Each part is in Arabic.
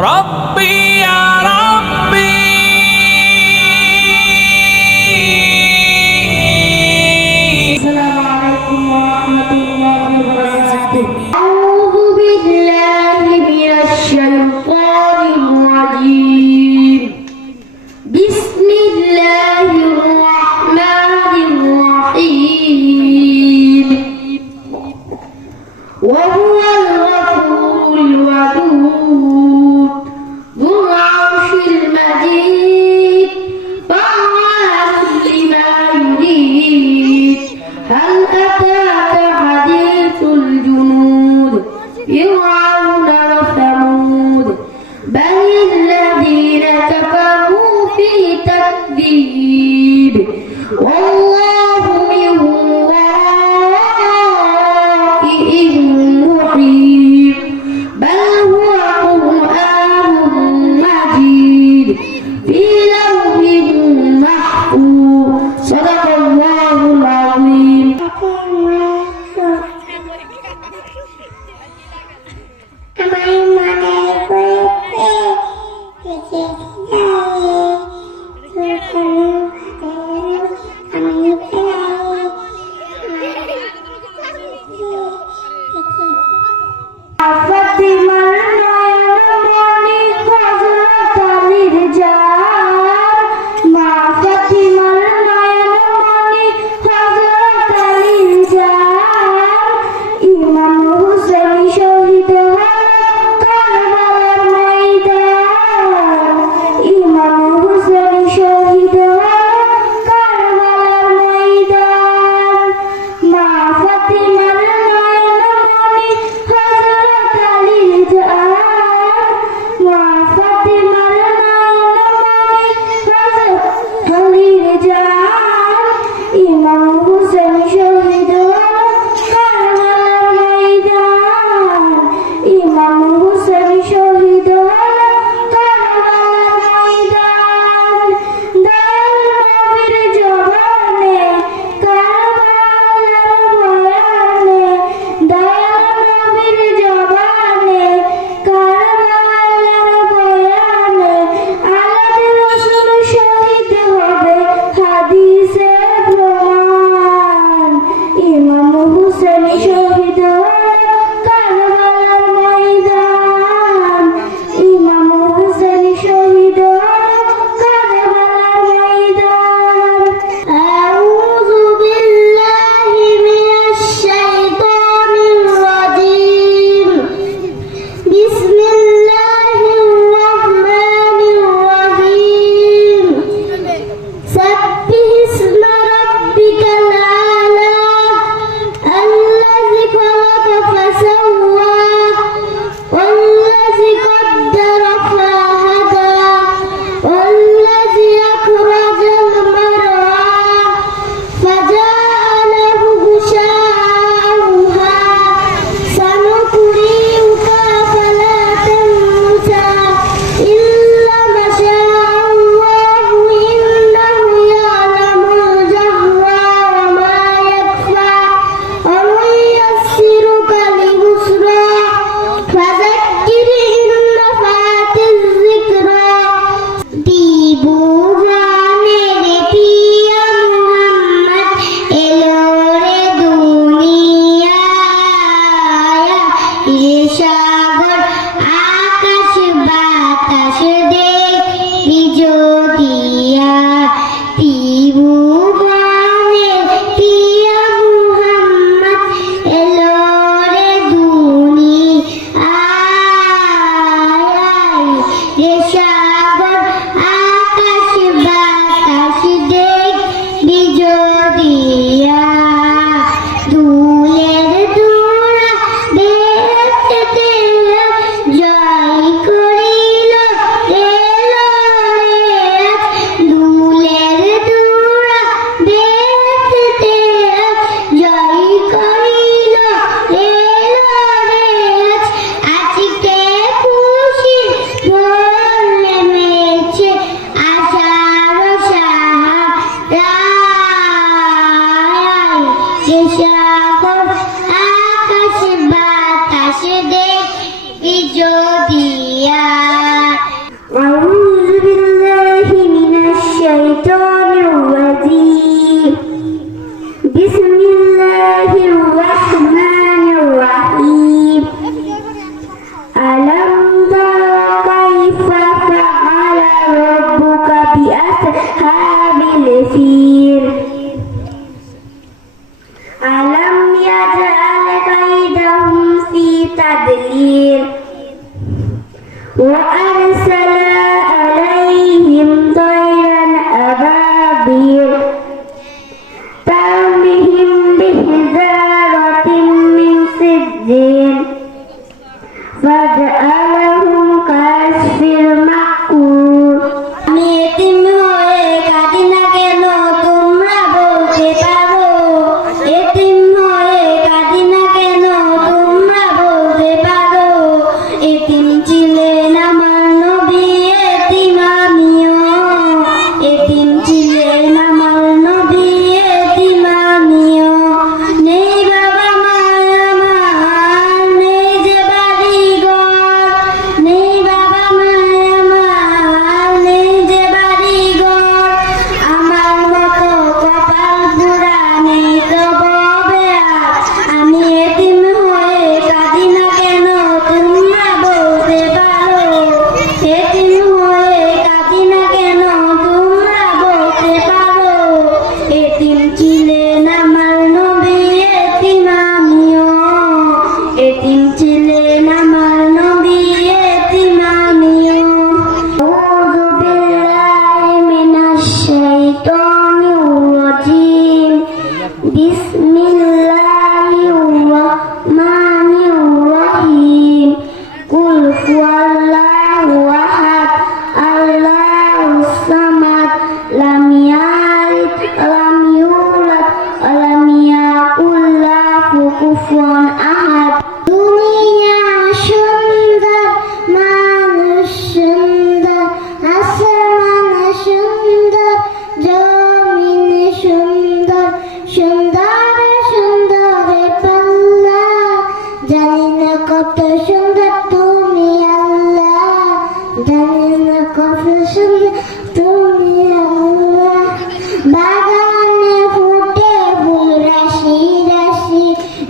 ربي يا ربي السلام عليكم ورحمة الله وبركاته أعوذ بالله من الشيطان الرجيم بسم الله الرحمن الرحيم وهو الغفور الودود Yeah. Без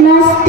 নষ্ট